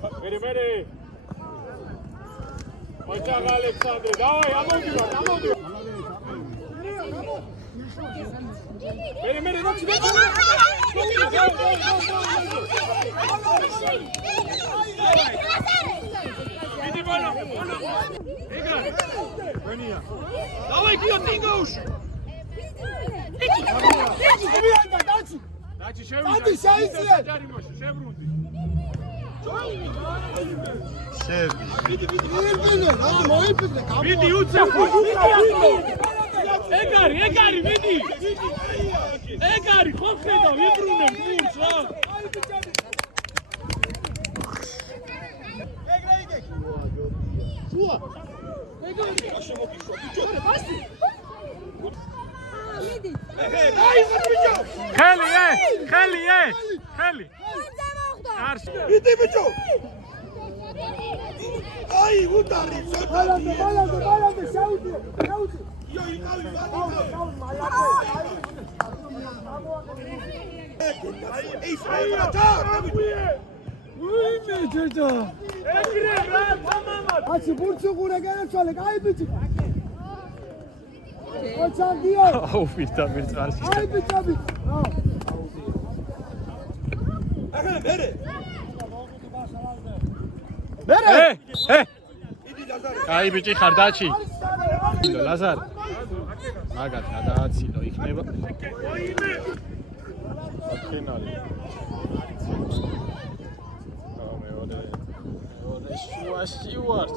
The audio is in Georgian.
Mere. Ochaga Alexandre, давай, amodivart. Mere, nochi. Иди, Боно. Играй. Бония. Давай, бьёт, Ингуш. Дачи, шеврунди. Шеврунди. Vidi, ucefu! Egari, vidi! Egari, konkretno, vibrunem, kurz, ra! Čuva! Egari! Vidi! Heli! Vidi, biću! Ai, udari, sotati! Balade, šauti! Joj, Ej, svojima, čak! Ujme, čeća! Egre, brat, mama! Ači, burcu gure, gene čovjek, aj, biću! Očan dio! Aufita, mirts varsi. Aj, biću! Mere! Აი ბიჭი ხარ დაჩი. ლაზარ. მაგათ გადააცილო იქნება. ფინალი. მეორე შუაში ვართ.